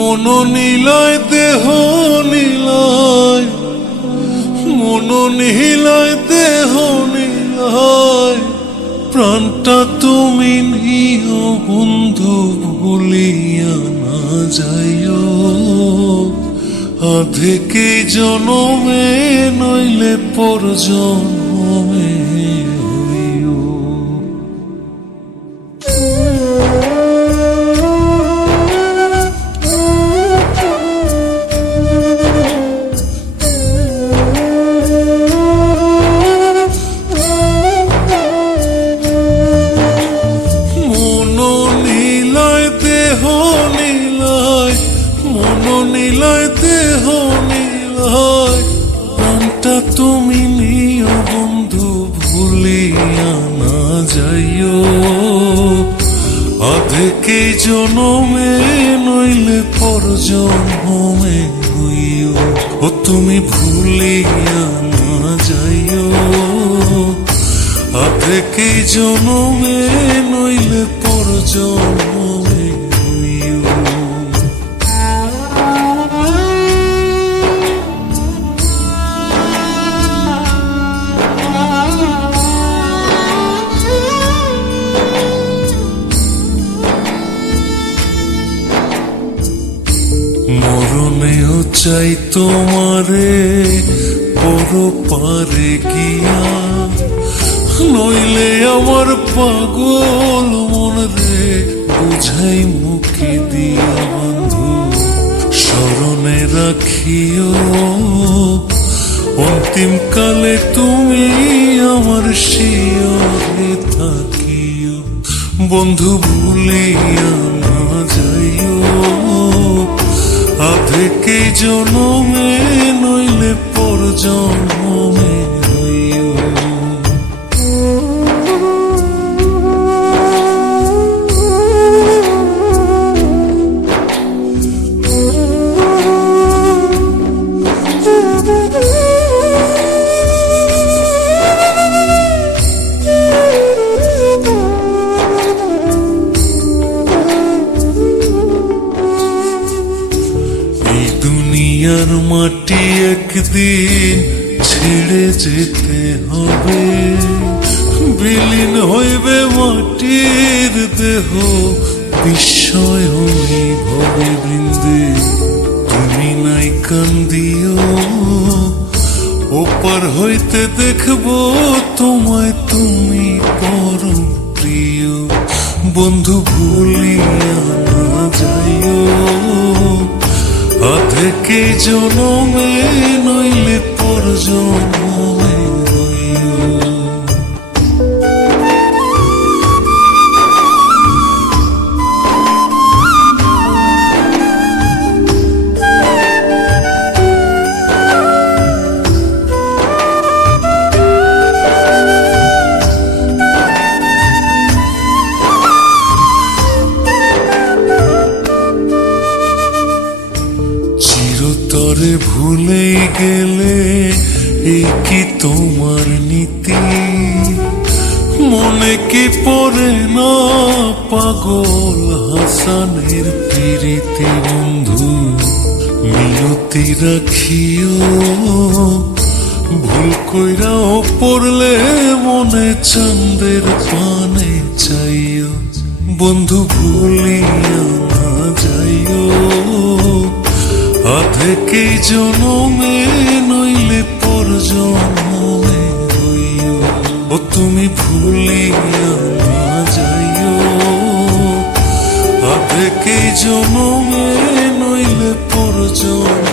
মন নিলয় দেহ নিলয়, মন নিলয় দেহ নিলয়, প্রাণটা তুমি নিও বন্ধু ভুলিয়া না যাইও। আধেকে জনমে নইলে পর জনমে হইও। নিলয় দেহ নিলয়, প্রাণটা তুমি নিও বন্ধু ভুলিয়া না যাইও। আধেকে জনমে নইলে পর জনমে হইও। ও তুমি ভুলিয়া না যাইও, আধেকে জনমে নইলে পর জনমে হইও। মরণেও চাই তোমারে পর পারে গিয়া, নইলে আমার পাগল মন রে বুঝাই মুখে দিয়া বন্ধু। স্মরণে রাখিও অন্তিম কালে তুমি আমার শিয়রে থাকিও। বন্ধু ভুলিয়া না যাইও, আধেকে জনমে নইলে পর জনমে হইও। দুনিয়ার মাটি একদিন ছেড়ে যেতে হবে, বিলীন হইবে মাটির দেহ বিস্ময় ভবে বৃন্দে। তুমি নাই কান্দিও, ওপার হইতে দেখবো তোমায় তুমি পরম প্রিয়। বন্ধু ভুলিয়া না যাইও, আধেকে জনমে নইলে পর জনমে হইও। চিরতরে ভুলে গেলে এই কি তোমার নীতি? মনে কি পড়ে না পাগল হাসানের প্রীতি? বন্ধু মিনতি রাখিও, ভুল কইরাও পড়লে মনে চাঁদের পানে চাইও। বন্ধু ভুলিয়া না যাইও, আধেকে জনমে নইলে পর জনমে হইও। ও তুমি ভুলিয়া না যাইও, আধেকে জনমে নইলে পর জনমে